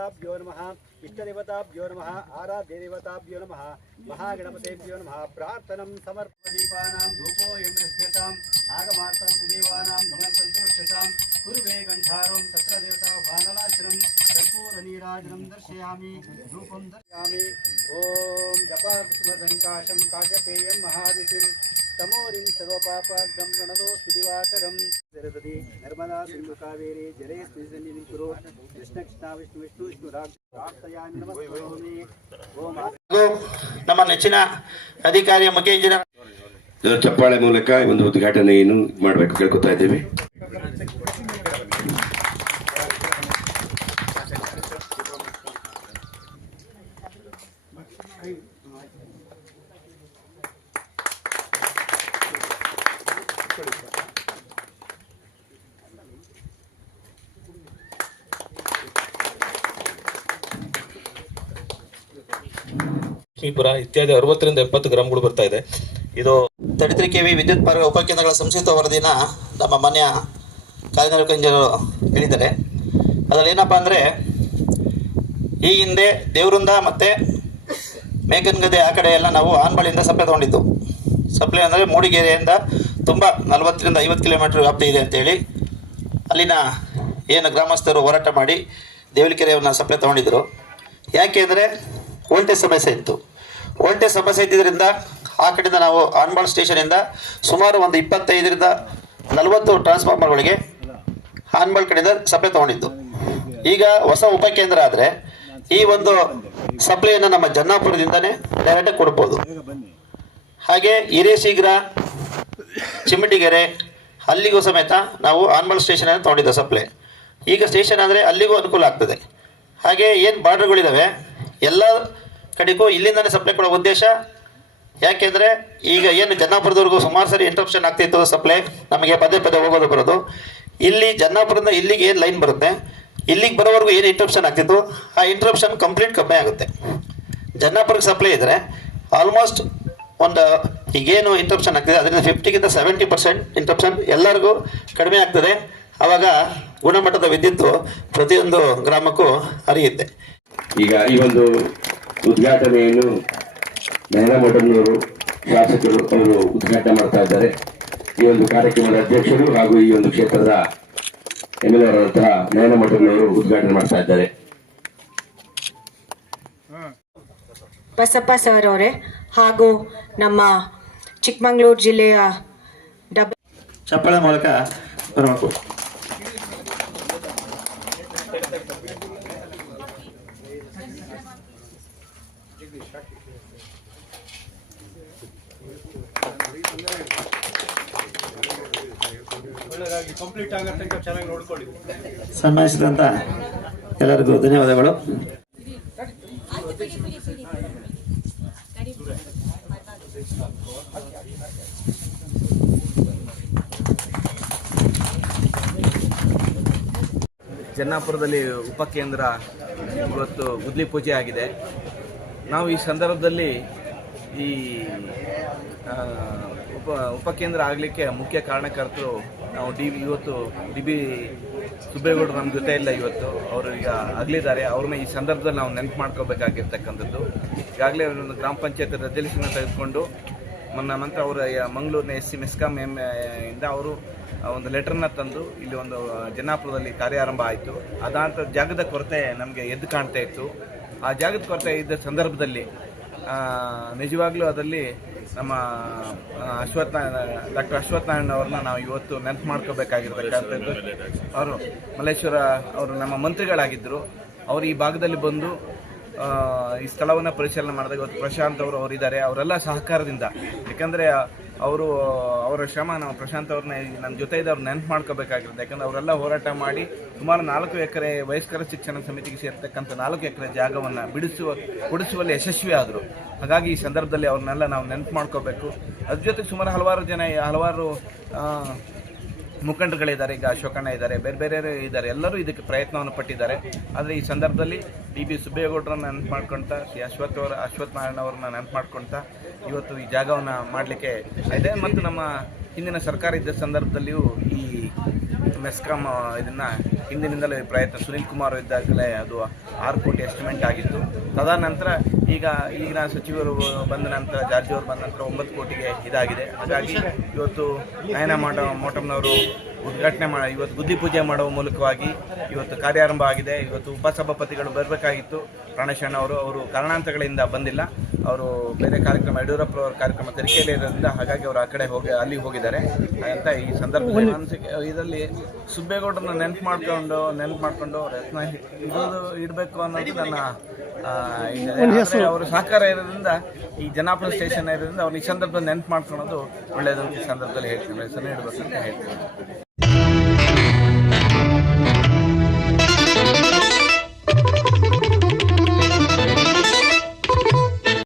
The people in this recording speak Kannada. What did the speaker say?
देवताभ्यो नमः इष्टदेवताभ्यो नमः आराध्यदेवताभ्यो नमः महागणपतेभ्यो नमः प्रार्थनं समर्पदीपानां धूपोऽयं दृश्यताम् आगमार्थं सुदेवानां गमनसन्तुष्टतां कुरुवे गण्ठारं तत्र देवता वानलाचनं कर्पूरनीराजनं दर्शयामि धूपं दर्शयामि ॐ जपाकुसुमसङ्काशं काशपेयं महादितिं तमोरिं सर्वपापाग्नं प्रणतोऽस्तु दिवाकरं सरस्वती नर्मदा सिन्धु कावेरी जले स्निग्धसन्निधिं कुरु कृष्ण कृष्ण विष्णु विष्णु विष्णुराज प्रार्थयामि नमस्करोमि ओम ನಮ್ಮ ನೆಚ್ಚಿನ ಅಧಿಕಾರಿಯ ಮುಖ್ಯ ಚಪ್ಪಾಳೆ ಮೂಲಕ ಒಂದು ಉದ್ಘಾಟನೆಯನ್ನು ಮಾಡಬೇಕು ಕೇಳ್ಕೊತಾ ಇದ್ದೀವಿ. ಲಕ್ಷ್ಮೀಪುರ ಇತ್ಯಾದಿ 60ರಿಂದ 70 ಗ್ರಾಮಗಳು ಬರ್ತಾ ಇದೆ. ಇದು 33 kV ವಿದ್ಯುತ್ ಪಾರ್ಕ್ ಉಪಕೇಂದ್ರಗಳ ಸಂಕ್ಷಿಪ್ತ ವರದಿನ ನಮ್ಮ ಮಾನ್ಯ ಕಾರ್ಯನಿರ್ವಾಹಕ ಇಂಜಿನಿಯರು ಹೇಳಿದ್ದಾರೆ. ಅದರಲ್ಲಿ ಏನಪ್ಪ ಅಂದರೆ, ಈ ಹಿಂದೆ ದೇವರಿಂದ ಮತ್ತು ಮೇಕನ್ಗದೆ ಆ ಕಡೆ ಎಲ್ಲ ನಾವು ಆನ್ಬಾಳಿಂದ ಸಪ್ಲೈ ತೊಗೊಂಡಿದ್ದು. ಸಪ್ಲೈ ಅಂದರೆ ಮೂಡಿಗೆರೆಯಿಂದ ತುಂಬ 40ರಿಂದ 50 ಕಿಲೋಮೀಟರ್ ವ್ಯಾಪ್ತಿ ಇದೆ ಅಂತೇಳಿ ಅಲ್ಲಿನ ಏನು ಗ್ರಾಮಸ್ಥರು ಹೋರಾಟ ಮಾಡಿ ದೇವಲಿಕೆರೆಯನ್ನು ಸಪ್ಲೈ ತೊಗೊಂಡಿದ್ದರು. ಯಾಕೆ ಅಂದರೆ ವೋಲ್ಟೇಜ್ ಸಮಸ್ಯೆ ಇತ್ತು. ವೋಲ್ಟೇಜ್ ಸಮಸ್ಯೆ ಇದ್ದಿದ್ದರಿಂದ ಆ ಕಡೆಯಿಂದ ನಾವು ಆನ್ಬಾಳ್ ಸ್ಟೇಷನಿಂದ ಸುಮಾರು ಒಂದು 25ರಿಂದ 40 ಟ್ರಾನ್ಸ್ಫಾರ್ಮರ್ಗಳಿಗೆ ಆನ್ಬಾಳ್ ಕಡೆಯಿಂದ ಸಪ್ಲೈ ತೊಗೊಂಡಿದ್ದು. ಈಗ ಹೊಸ ಉಪಕೇಂದ್ರ ಆದರೆ ಈ ಒಂದು ಸಪ್ಲೈಯನ್ನು ನಮ್ಮ ಜನ್ನಾಪುರದಿಂದನೇ ಡೈರೆಕ್ಟಾಗಿ ಕೊಡ್ಬೋದು. ಹಾಗೆ ಹಿರೇಶೀಘ್ರ, ಚಿಮ್ಮಟಿಗೆರೆ ಅಲ್ಲಿಗೂ ಸಮೇತ ನಾವು ಆನ್ಬಾಳ್ ಸ್ಟೇಷನನ್ನು ತೊಗೊಂಡಿದ್ದು ಸಪ್ಲೈ. ಈಗ ಸ್ಟೇಷನ್ ಅಂದರೆ ಅಲ್ಲಿಗೂ ಅನುಕೂಲ ಆಗ್ತದೆ. ಹಾಗೆ ಏನು ಬಾರ್ಡರ್ಗಳಿದ್ದಾವೆ ಎಲ್ಲ ಕಡೆಗೂ ಇಲ್ಲಿಂದನೇ ಸಪ್ಲೈ ಕೊಡೋ ಉದ್ದೇಶ. ಯಾಕೆಂದರೆ ಈಗ ಏನು ಜನ್ನಾಪುರದವರೆಗೂ ಸುಮಾರು ಸರಿ ಇಂಟ್ರಪ್ಷನ್ ಆಗ್ತಿತ್ತು ಸಪ್ಲೈ, ನಮಗೆ ಪದೇ ಪದೇ ಹೋಗೋದು ಬರೋದು. ಇಲ್ಲಿ ಜನ್ನಾಪುರದಿಂದ ಇಲ್ಲಿಗೆ ಏನು ಲೈನ್ ಬರುತ್ತೆ, ಇಲ್ಲಿಗೆ ಬರೋವರೆಗೂ ಏನು ಇಂಟ್ರಪ್ಷನ್ ಆಗ್ತಿತ್ತು, ಆ ಇಂಟ್ರಪ್ಷನ್ ಕಂಪ್ಲೀಟ್ ಕಮ್ಮಿ ಆಗುತ್ತೆ. ಜನ್ನಾಪುರಕ್ಕೆ ಸಪ್ಲೈ ಇದ್ದರೆ ಆಲ್ಮೋಸ್ಟ್ ಒಂದು ಈಗೇನು ಇಂಟ್ರಪ್ಷನ್ ಆಗ್ತಿದೆ ಅದರಿಂದ 50ಗಿಂತ 70% ಇಂಟ್ರಪ್ಷನ್ ಎಲ್ಲರಿಗೂ ಕಡಿಮೆ ಆಗ್ತದೆ. ಆವಾಗ ಗುಣಮಟ್ಟದ ವಿದ್ಯುತ್ತು ಪ್ರತಿಯೊಂದು ಗ್ರಾಮಕ್ಕೂ ಹರಿಯುತ್ತೆ. ಈಗ ಈ ಒಂದು ಉದ್ಘಾಟನೆಯನ್ನು ನೆಹರಮಠನವರು ಶಾಸಕರು ಅವರು ಉದ್ಘಾಟನೆ ಮಾಡ್ತಾ ಇದ್ದಾರೆ. ಈ ಒಂದು ಕಾರ್ಯಕ್ರಮದ ಅಧ್ಯಕ್ಷರು ಹಾಗೂ ಈ ಒಂದು ಕ್ಷೇತ್ರದ MLA ಅವರಂತಹ ನೆಹರಮಠನವರು ಉದ್ಘಾಟನೆ ಮಾಡ್ತಾ ಇದ್ದಾರೆ. ಬಸಪ್ಪ ಸರ್ ಅವರೇ ಹಾಗೂ ನಮ್ಮ ಚಿಕ್ಕಮಗಳೂರು ಜಿಲ್ಲೆಯ ಚಪ್ಪಾಳೆ ಮೂಲಕ ಬರಬೇಕು. ಸನ್ಮಾನಿಸಿದಂಥ ಎಲ್ಲರಿಗೂ ಧನ್ಯವಾದಗಳು. ಜನ್ನಾಪುರದಲ್ಲಿ ಉಪಕೇಂದ್ರ ಇವತ್ತು ಗುದ್ಲಿ ಪೂಜೆ ಆಗಿದೆ. ನಾವು ಈ ಸಂದರ್ಭದಲ್ಲಿ ಈ ಉಪಕೇಂದ್ರ ಆಗಲಿಕ್ಕೆ ಮುಖ್ಯ ಕಾರಣಕರ್ತರು ನಾವು ಇವತ್ತು ಡಿ ಬಿ ಸುಬ್ಬೇಗೌಡರು ನಮ್ಮ ಜೊತೆ ಇಲ್ಲ. ಇವತ್ತು ಅವರು ಈಗ ಅಗಲಿದ್ದಾರೆ. ಅವ್ರನ್ನ ಈ ಸಂದರ್ಭದಲ್ಲಿ ನಾವು ನೆನಪು ಮಾಡ್ಕೋಬೇಕಾಗಿರ್ತಕ್ಕಂಥದ್ದು. ಈಗಾಗಲೇ ಒಂದು ಗ್ರಾಮ ಪಂಚಾಯತ್ ರೆಸಲ್ಯೂಷನ್ ತೆಗೆದುಕೊಂಡು ನಂತರ ಅವರು ಮಂಗಳೂರಿನ SC ಮೆಸ್ಕಾಂ ಇಂದ ಅವರು ಒಂದು ಲೆಟರ್ನ ತಂದು ಇಲ್ಲಿ ಒಂದು ಜನ್ನಾಪುರದಲ್ಲಿ ಕಾರ್ಯಾರಂಭ ಆಯಿತು. ಅದಾದ ಜಾಗದ ಕೊರತೆ ನಮಗೆ ಎದ್ದು ಕಾಣ್ತಾ ಇತ್ತು. ಆ ಜಾಗದ ಕೊರತೆ ಇದ್ದ ಸಂದರ್ಭದಲ್ಲಿ ನಿಜವಾಗ್ಲೂ ಅದರಲ್ಲಿ ನಮ್ಮ ಡಾಕ್ಟರ್ ಅಶ್ವತ್ಥನಾರಾಯಣ ಅವ್ರನ್ನ ನಾವು ಇವತ್ತು ನೆನಪು ಮಾಡ್ಕೋಬೇಕಾಗಿರ್ತಕ್ಕಂಥದ್ದು. ಅವರು ಮಲ್ಲೇಶ್ವರ ಅವರು ನಮ್ಮ ಮಂತ್ರಿಗಳಾಗಿದ್ದರು. ಅವರು ಈ ಭಾಗದಲ್ಲಿ ಬಂದು ಈ ಸ್ಥಳವನ್ನು ಪರಿಶೀಲನೆ ಮಾಡಿದಾಗ ಇವತ್ತು ಪ್ರಶಾಂತ್ ಅವರಿದ್ದಾರೆ. ಅವರೆಲ್ಲ ಸಹಕಾರದಿಂದ, ಯಾಕಂದರೆ ಅವರ ಶ್ರಮ ನಾವು ಪ್ರಶಾಂತ್ ಅವ್ರನ್ನ ನನ್ನ ಜೊತೆ ಇದ್ದವ್ರು ನೆನಪು ಮಾಡ್ಕೋಬೇಕಾಗಿರುತ್ತೆ. ಯಾಕಂದರೆ ಅವರೆಲ್ಲ ಹೋರಾಟ ಮಾಡಿ ಸುಮಾರು 4 ಎಕರೆ ವಯಸ್ಕರ ಶಿಕ್ಷಣ ಸಮಿತಿಗೆ ಸೇರ್ತಕ್ಕಂಥ 4 ಎಕರೆ ಜಾಗವನ್ನು ಕೊಡಿಸುವಲ್ಲಿ ಯಶಸ್ವಿ ಆದರು. ಹಾಗಾಗಿ ಈ ಸಂದರ್ಭದಲ್ಲಿ ಅವ್ರನ್ನೆಲ್ಲ ನಾವು ನೆನಪು ಮಾಡ್ಕೋಬೇಕು. ಅದ್ರ ಜೊತೆಗೆ ಸುಮಾರು ಹಲವಾರು ಮುಖಂಡರುಗಳಿದ್ದಾರೆ. ಈಗ ಅಶೋಕಣ್ಣ ಇದ್ದಾರೆ, ಬೇರೆ ಇದ್ದಾರೆ. ಎಲ್ಲರೂ ಇದಕ್ಕೆ ಪ್ರಯತ್ನವನ್ನು ಪಟ್ಟಿದ್ದಾರೆ. ಆದರೆ ಈ ಸಂದರ್ಭದಲ್ಲಿ ಡಿ ಬಿ ಸುಬ್ಬೇಗೌಡರನ್ನ ನೆನಪು ಮಾಡ್ಕೊಳ್ತಾ, ಶ್ರೀ ಅಶ್ವತ್ಥನಾರಾಯಣ ಅವ್ರನ್ನ ನೆನಪು ಮಾಡ್ಕೊಳ್ತಾ ಇವತ್ತು ಈ ಜಾಗವನ್ನು ಮಾಡಲಿಕ್ಕೆ ಇದೆ. ಮತ್ತು ನಮ್ಮ ಹಿಂದಿನ ಸರ್ಕಾರ ಇದ್ದ ಸಂದರ್ಭದಲ್ಲಿಯೂ ಈ ಮೆಸ್ಕಾಂ ಇದನ್ನು ಹಿಂದಿನಿಂದಲೂ ಈ ಪ್ರಯತ್ನ ಸುನೀಲ್ ಕುಮಾರ್ ಇದ್ದಾಗಲೇ ಅದು 6 ಕೋಟಿ ಎಸ್ಟಿಮೇಟ್ ಆಗಿತ್ತು. ತದನಂತರ ಈಗಿನ ಸಚಿವರು ಬಂದ ನಂತರ, ಜಾರ್ಜ್ ಅವರು ಬಂದ ನಂತರ 9 ಕೋಟಿಗೆ ಇದಾಗಿದೆ. ಹಾಗಾಗಿ ಇವತ್ತು ನಯನ ಮೋಟಮ್ನವರು ಉದ್ಘಾಟನೆ ಇವತ್ತು ಗುದ್ದಿ ಪೂಜೆ ಮಾಡುವ ಮೂಲಕವಾಗಿ ಇವತ್ತು ಕಾರ್ಯಾರಂಭ ಆಗಿದೆ. ಇವತ್ತು ಉಪಸಭಾಪತಿಗಳು ಬರಬೇಕಾಗಿತ್ತು ಪ್ರಾಣೇಶಣ್ಣ ಅವರು ಕಾರಣಾಂತರಗಳಿಂದ ಬಂದಿಲ್ಲ. ಅವರು ಬೇರೆ ಕಾರ್ಯಕ್ರಮ, ಯಡಿಯೂರಪ್ಪರವರ ಕಾರ್ಯಕ್ರಮ ತನಿಖೆಯಲ್ಲಿ ಇರೋದ್ರಿಂದ ಹಾಗಾಗಿ ಅವರು ಆ ಕಡೆ ಅಲ್ಲಿಗೆ ಹೋಗಿದ್ದಾರೆ ಅಂತ ಈ ಸಂದರ್ಭದಲ್ಲಿ ಇದರಲ್ಲಿ ಸುಬ್ಬೇಗೌಡರನ್ನ ನೆನಪು ಮಾಡ್ಕೊಂಡು ಅವ್ರ ಯತ್ನ ಇಡಬೇಕು ಅನ್ನೋದು ನನ್ನ ಅವರು ಸಹಕಾರ ಇರೋದ್ರಿಂದ, ಈ ಜನಾಪುರ ಸ್ಟೇಷನ್ ಇರೋದ್ರಿಂದ ಅವ್ರು ಈ ಸಂದರ್ಭದಲ್ಲಿ ನೆನಪು ಮಾಡ್ಕೊಳ್ಳೋದು ಒಳ್ಳೆಯದಂತ ಈ ಸಂದರ್ಭದಲ್ಲಿ ಹೇಳ್ತೀನಿ. ಹೆಸರು ಇಡಬೇಕಂತ ಹೇಳ್ತೀನಿ.